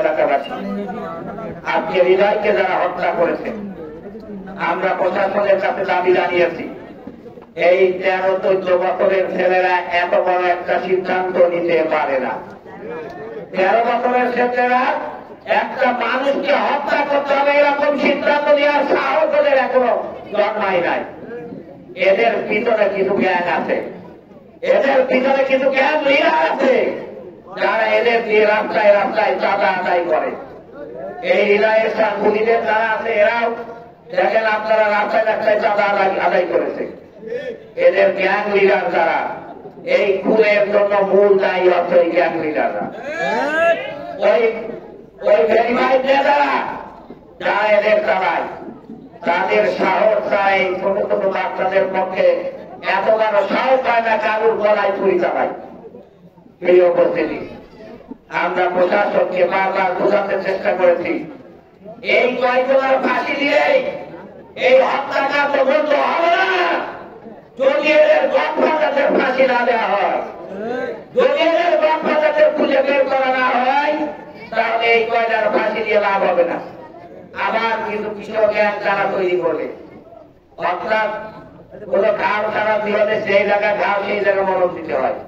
এলাকাবাসী, আজকে হৃদয়কে যারা হত্যা করেছে, আমরা প্রশাসনের কাছে দাবি জানিয়েছি, এই 13-14 বছরের ছেলেরা এত বড় একটা সিদ্ধান্ত নিতে পারে না। 13 বছরের ছেলেরা একটা মানুষকে হত্যা করতে হবে এরকম সিদ্ধান্ত নেওয়ার সাহস ওদের এখনো জন্মায় নাই। এদের ভিতরে কিছু জ্ঞান আছে, এদের ভিতরে কিছু জ্ঞান লিডার আছে, যারা এদের দিয়ে রাস্তায় রাস্তায় চাঁদা আদায় করে। এই হৃদয়ের খুনিদের যারা আছে, এরাও দেখেন আপনারা রাস্তায় রাস্তায় চাঁদা আদায় করেছে। এদের গ্যাং লিডার যারা, এই খুনের জন্য মূল দায়ী হচ্ছে ওই গ্যাং লিডাররা, ওই ভেরিফাইড নেতারা যারা এদের চালায়। তাদের সাহস চায় ছোট ছোট বাচ্চাদের পক্ষে এত বড় সাহস পায় না কারুর গলায় ছুরি চালায়। এই উপস্থিতি আমরা প্রশাসনকে বারবার বোঝাতে চেষ্টা করেছি, এই কয়েকজনের ফাঁসি দিয়ে এই হত্যাকাণ্ড বন্ধ হবে না যদি এদের গডফাদারদের ফাঁসি না দেওয়া হয়, যদি এদের গডফাদারদের খুঁজে বের করা না হয়, তাহলে এই কয়টার ফাঁসি দিয়ে লাভ হবে না। আবার কিন্তু কিশোর জ্ঞান তারা তৈরি করবে, অর্থাৎ কোন ঘাও ছাড়া দিলে সেই জায়গায় ঘাও সেই জায়গায় মরণ দিতে হয়।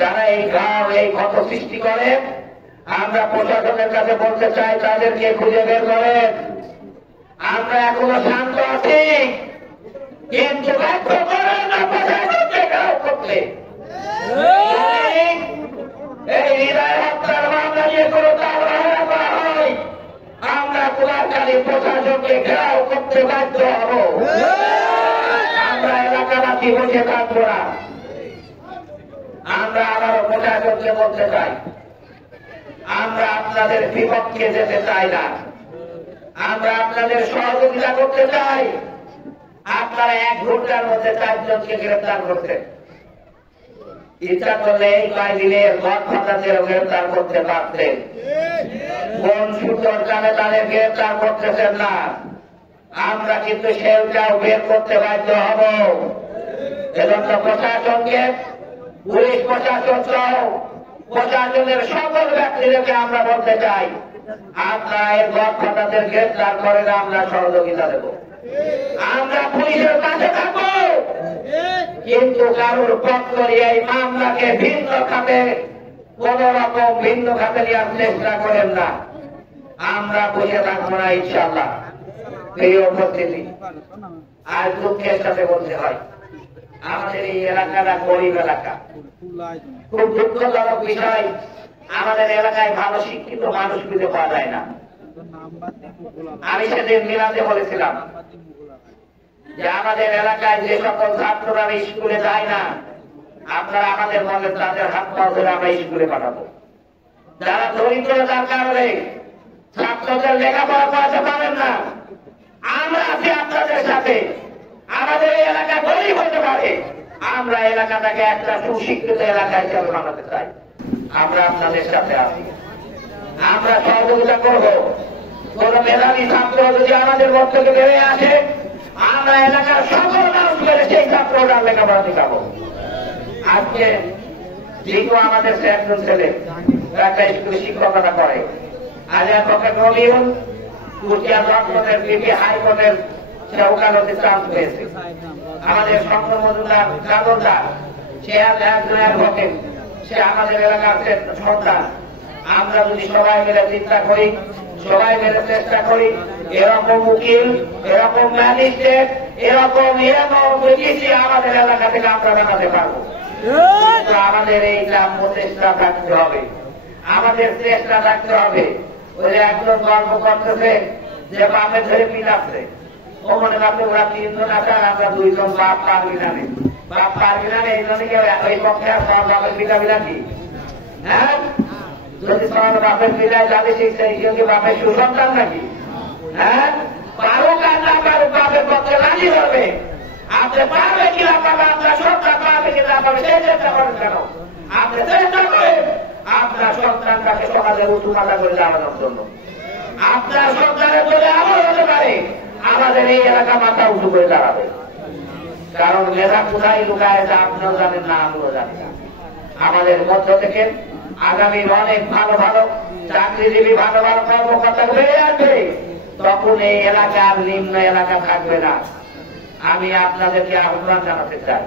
যারা এই ঘাও এই ক্ষত সৃষ্টি করে, আমরা প্রশাসনের কাছে বলতে চাই তাদেরকে খুঁজে বের করেন। আমরা এখনো শান্ত আছি, কিন্তু বাধ্য করেন না প্রশাসনকে ঘাও করতে। এই হৃদয় হত্যার মামলা নিয়ে কোনো তাড়াহুড়া করা হয়, আমরা কুলারকালী প্রশাসনকে ঘেরাও করতে বাধ্য হব। আমরা এলাকাবাসী বসে থাকবো না। আমরা আবারও প্রশাসনকে বলতে চাই, আমরা আপনাদের বিপক্ষে যেতে চাই না, আমরা আপনাদের সহযোগিতা করতে চাই। আপনারা 1 ঘন্টার মধ্যে 4 জনকে গ্রেফতার করছেন, ইচ্ছা করলে এই কয়েকদিনের গডফাদারদের গ্রেফতার করতে পারতেন। কোন সূত্র জানে তাদের গ্রেফতার করতেছেন না, আমরা কিন্তু সেটাও বের করতে বাধ্য হব। এজন্য প্রশাসনকে, পুলিশ প্রশাসন সহ প্রশাসনের সকল ব্যক্তিদেরকে আমরা বলতে চাই, আপনারা এই গডফাদারদের গ্রেফতার করেন, আমরা সহযোগিতা দেব, আমরা পুলিশের কাছে থাকবো। কিন্তু কারোর পক্ষ নিয়ে এই মামলাকে ভিন্ন খাতে, কোন রকম ভিন্ন খাতে নেওয়ার চেষ্টা করেন না। আমরা বসে থাকবো না ইনশাআল্লাহ। এই উপস্থিতি আজ দুঃখের সাথে বলতে হয়, আমাদের এই এলাকাটা গরিব এলাকা। খুব দুঃখজনক বিষয়, আমাদের এলাকায় ভালো শিক্ষিত মানুষ খুঁজে পাওয়া যায় না। আমি সেদিন মিলাদে বলেছিলাম যে আমাদের এলাকায় যে সকল ছাত্ররা স্কুলে যায় না, আপনারা আমাদের মনে তাদের হাত পা ধরে আমরা স্কুলে পাঠাবো। যারা দরিদ্রতার কারণে ছাত্রদের লেখাপড়া করাতে পারেন না, আমরা আছি আপনাদের সাথে। আমাদের এই এলাকা গরিব হতে পারে, আমরা এলাকাটাকে একটা সুশিক্ষিত এলাকা হিসেবে বানাতে চাই। আমরা আপনাদের সাথে আছি, আমরা সহযোগিতা করব। কোন মেধাবী ছাত্র যদি আমাদের মধ্য থেকে বেড়ে আসে, আমরা এলাকার সকল মানুষ মিলে সেই ছাত্ররা লেখাপড়া শেখাবো। আজকে যেহেতু আমাদের সে একজন ছেলে একটা স্কুলে শিক্ষকতা করে, আজ অ্যাডভোকেট রবিউল কুষ্টিয়া জজকোর্টের বিপি হাইকোর্টের সে ওকালতি চান্স পেয়েছে। আমাদের শঙ্কর মজুমদার কাগজদার, সে একজন অ্যাডভোকেট, সে আমাদের এলাকার সন্তান। আমরা যদি সবাই মিলে চিন্তা করি, সবাই মিলে চেষ্টা করি, এরকম উকিল, এরকম ম্যাজিস্ট্রেট, এরকম আমাদের এলাকা থেকে আমরা বানাতে পারবো। আমাদের এইটা প্রচেষ্টা থাকতে হবে, আমাদের চেষ্টা থাকতে হবে। ওই যে একজন গল্প করতেছে যে বাপে ধরে পিটাচ্ছে, ও মনে রাখতে ওরা 3 জন আছে, আমরা 2 জন বাপ পারবি না, বাপ পারবি না। এই জন্য ওই পক্ষে সব বাপের পিটাবি নাকি? হ্যাঁ, যদি সব বাপের পিটায় যাবে সেই সঙ্গে বাপের সুসন্তান নাকি? হ্যাঁ, পারুক আর না পারুক বাপের পক্ষে রাজি হবে। আপনি পারবে কি না পাবে, আপনার সন্তান পারবে কি না পাবে, সেই চেষ্টা করেন কেন? আপনি চেষ্টা করেন আপনার সন্তানটাকে সমাজের উঁচুমালা করে দাঁড়ানোর জন্য। আপনার সন্তানের যদি আমল হতে পারে, আমাদের এই এলাকা মাথা উঁচু করে দাঁড়াবে। কারণ মেধা কোথায় লুকায় তা আপনিও জানেন না, আমিও জানি না। আমাদের মধ্য থেকে আগামী অনেক ভালো ভালো চাকরিজীবী ভালো ভালো কর্মকর্তা হয়ে আসবে, তখন এই এলাকার নিম্ন এলাকা থাকবে না। আমি আপনাদেরকে আহ্বান জানাতে চাই,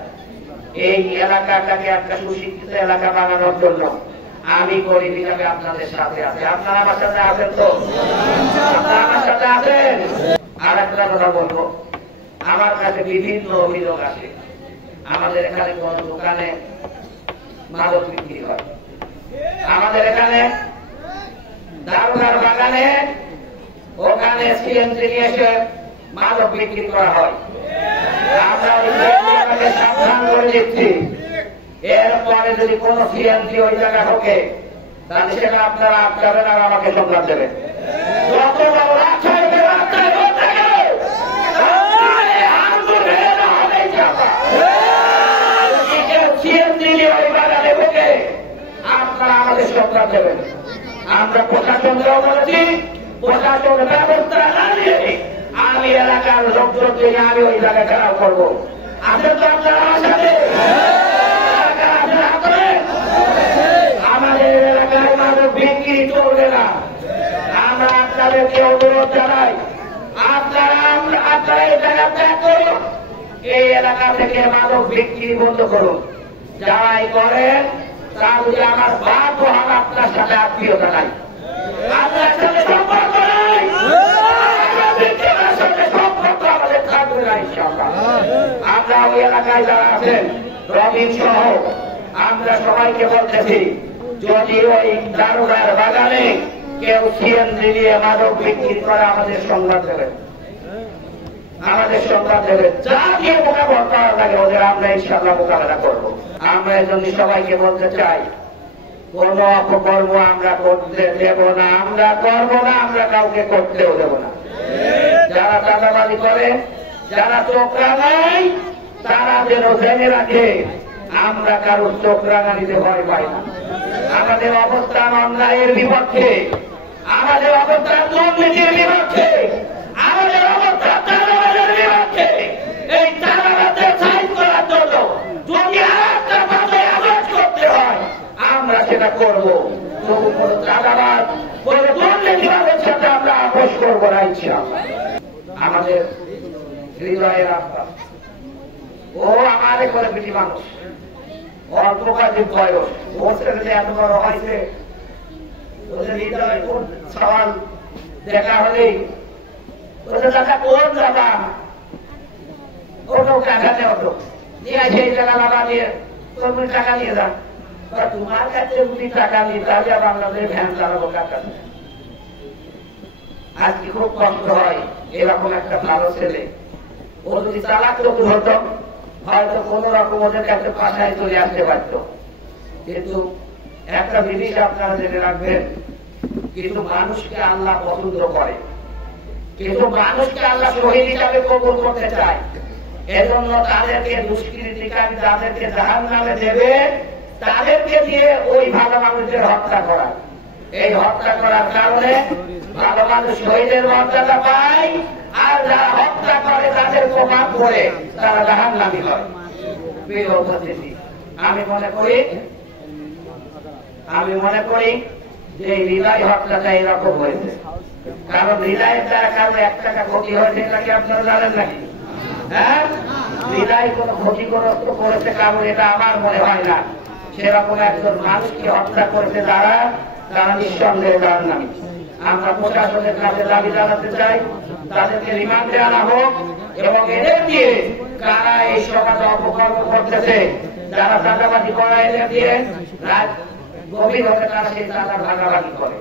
এই এলাকাটাকে একটা সুশিক্ষিত এলাকা বানানোর জন্য আমি গরিব হিসাবে আপনাদের সাথে আছি। আপনারা আমার সাথে আছেন তো? আপনারা আমার সাথে আছেন? আর একটা কথা বলবো, আমার কাছে বিভিন্ন অভিযোগ আসে, আমাদের এখানে কোন দোকানে মাদক বিক্রি হয়, আমাদের এখানে দারোগার বাগানে ওখানে সিএনজি নিয়ে এসে মাদক বিক্রি করা হয়। আমরা ওই জায়গাকে সাবধান করে দিচ্ছি, এরপরে যদি কোন সিএনজি ওই জায়গা ঢোকে তাহলে সেটা আপনারা আটকাবেন আর আমাকে সংবাদ দেবেন। যত বড় রাস্তায় আপনারা আমাদের সংবাদ দেবেন। আমরা প্রশাসনকেও বলেছি, প্রশাসন ব্যবস্থা না নিয়ে আমি এলাকার লোকজন দিয়ে আমি ওই জায়গায় ঘেরাও করবো। আসেন তো আপনারা আমার সাথে? আমাদের এলাকায় মাদক বিক্রি চলবে না। আমরা আপনাদেরকে অনুরোধ জানাই, আপনারা এই জায়গা ত্যাগ করুন, এই এলাকা থেকে মাদক বিক্রি বন্ধ করুন। যারাই করেন তা যদি আমার বাপ ও আমার আপনার সাথে আত্মীয়তা নাই, আপনার সাথে সম্পর্ক নাই, সম্পর্ক আমাদের থাকবে না ইনশাআল্লাহ। আমরা ওই এলাকায় যারা আছেন রবিন সহ আমরা সবাইকে বলতেছি, যদি ওই দারোগার বাগানে কেউ সিএনজি দিয়ে মাদক বিক্রি করে আমাদের সংবাদ দেবেন, আমাদের সংবাদ দেবেন। যাকে মোকাবেলা করা লাগে ওদের আমরা ইনশাআল্লাহ মোকাবেলা করবো। আমরা এজন্য সবাইকে বলতে চাই, কোন অপকর্ম আমরা করতে দেব না, আমরা করবো না, আমরা কাউকে করতেও দেব না। যারা চাঁদাবাজি করে, যারা চোখ রাঙায়, তারা যেন জেনে রাখে আমরা কারোর চোখ রাঙানিতে ভয় পাই না। আমাদের অবস্থান অন্যায়ের বিপক্ষে, আমাদের অবস্থান দুর্নীতির বিপক্ষে, আমাদের অবস্থান চাঁদাবাজের বিপক্ষে। এই চাঁদাবাজদের সাইজ করার জন্য যদি আরেকটা ভাবে আবাদ করতে হয় আমরা সেটা করবো। তবু কোন চাঁদাবাজ কোন দুর্নীতিবাদের সাথে আমরা আপোষ করবো না ইনশাআল্লাহ। আমাদের হৃদয়ের আত্মা, ও আমাদের করে বেশি মানুষ, অল্প কাজে বয়স, ওর সাথে এত বড় হয়েছে, ওদের হৃদয় কোন সওয়াল দেখা হলেই ওদের টাকা কোন যাবা, ওটাও টাকা নেওয়া নিয়ে সেই টাকা বাবা নিয়ে তুমি টাকা নিয়ে যান, তোমার কাছে যদি টাকা নিয়ে তাহলে বাংলাদেশ ভ্যান চালাবো কার কাছে? আজকে খুব কষ্ট হয়, এরকম একটা ভালো ছেলে ও যদি চালাক চতুর হতো হয়তো কোন রকম ওদের কাছে পাশায় চলে আসতে পারত। কিন্তু একটা জিনিস আপনারা জেনে রাখবেন, কিছু মানুষকে আল্লাহ পছন্দ করে, কিছু মানুষকে আল্লাহ শহীদ হিসাবে কবুল করতে চায়। এজন্য তাদেরকে দুষ্কৃতিকারী যাদেরকে জাহান্নামে দেবে তাদেরকে দিয়ে ওই ভালো মানুষদের হত্যা করা। এই হত্যা করার কারণে ভালো মানুষ শহীদের মর্যাদা পায়, আর যারা হত্যা করে তাদের প্রমাণ করে তারা জাহান্নামী হয়। প্রিয় উপস্থিতি, আমি মনে করি যে হৃদয় হত্যাটা এরকম হয়েছে, কারণ হৃদয়ের দ্বারা কারো 1 টাকা ক্ষতি হয়েছে, এটা কি আপনারা জানেন নাকি? হ্যাঁ, হৃদয় কোন ক্ষতিগ্রস্ত করেছে কারণ এটা আমার মনে হয় না। সেরকম একজন মানুষকে হত্যা করেছে তারা নিঃসন্দেহে জাহান্নামী। আমরা প্রশাসনের কাছে দাবি জানাতে চাই, তাদেরকে রিমান্ডে আনা হোক এবং এদের দিয়ে কারা এই সমাজে অপকর্ম করতেছে, যারা চাঁদাবাজি করা, এদের দিয়ে গভীর হতে তারা সেই চাঁদার ভাগাভাগি করে।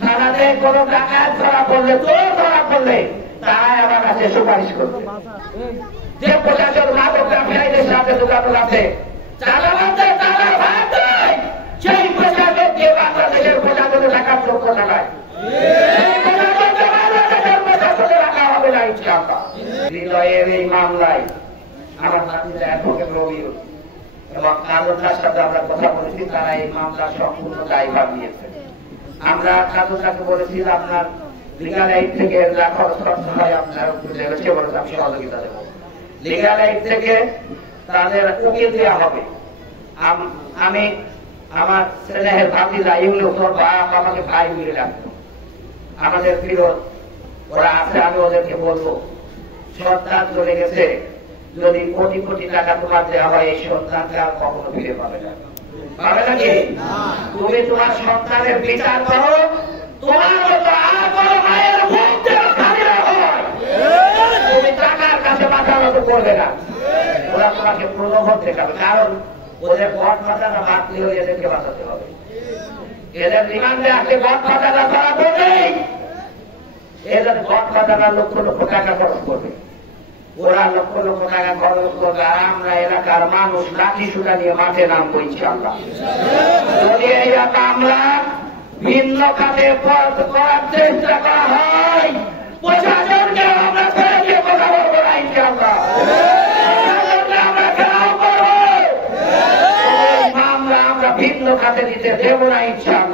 থানাতে কোন ডাকাত ধরা পড়লে, চোর ধরা পড়লে তারাই আমার কাছে সুপারিশ করবে। যে প্রশাসন মাদক ব্যবসায়ীদের সাথে দোকান আছে, চাঁদাবাজদের টাকার ভাগ দেয়, সেই প্রশাসনকে বাংলাদেশের প্রশাসনে রাখার যোগ্যতা নাই। হৃদয়ের এই মামলায় আমার ভাতিজা অ্যাডভোকেট রবিউল এবং কাজলটার সাথে আমরা কথা বলেছি, তারা এই মামলা সম্পূর্ণ দায়ভার নিয়েছে। আমরা কাজলটাকে বলেছি আপনার লিগাল এইড থেকে যা খরচ করতে হয় আপনার সে বলেছে আমি সহযোগিতা দেব। লিগাল এইড থেকে তাদের উকিল দেওয়া হবে। আমি আমার স্নেহের ভাতিজা এগুলো তোর বাপ আমাকে ভাই বলে ডাকতো। আমাদের প্রিয় ওরা আছে, আমি ওদেরকে বলবো সন্তান চলে গেছে, যদি কোটি কোটি টাকা তোমার দেওয়া হয় এই সন্তানকে আর কখনো ফিরে পাবে না। পাবে নাকি? তুমি তোমার সন্তানের বিচার করো, তোমার মতো আর কোনো মায়ের মুখ থেকে খালি না হয়, তুমি টাকার কাছে মাথা নত করবে না। ওরা তোমাকে প্রলোভন দেখাবে, কারণ ওদের বট পাতাটা বাঁচতে হলে এদেরকে বাঁচাতে হবে। এদের রিমান্ডে আসলে বট পাতাটা ধরা পড়বেই, এদের বট পাতাটা লক্ষ লক্ষ টাকা খরচ করবে, ওরা লক্ষ লক্ষ টাকা খরচ করবে, আর আমরা এলাকার মানুষ লাঠি সুটা নিয়ে মাঠে নামবো ইনশাআল্লাহ। যদি এই এলাকা আমরা ভিন্ন খাতে পথ করার চেষ্টা করা হয়, প্রশাসনকে আমরা ছেড়ে দিয়ে কথা বলবো না ইনশাআল্লাহ। আমরা ঘেরাও করবো, আমরা ভিন্ন খাতে দিতে দেবো না ইনশাআল্লাহ।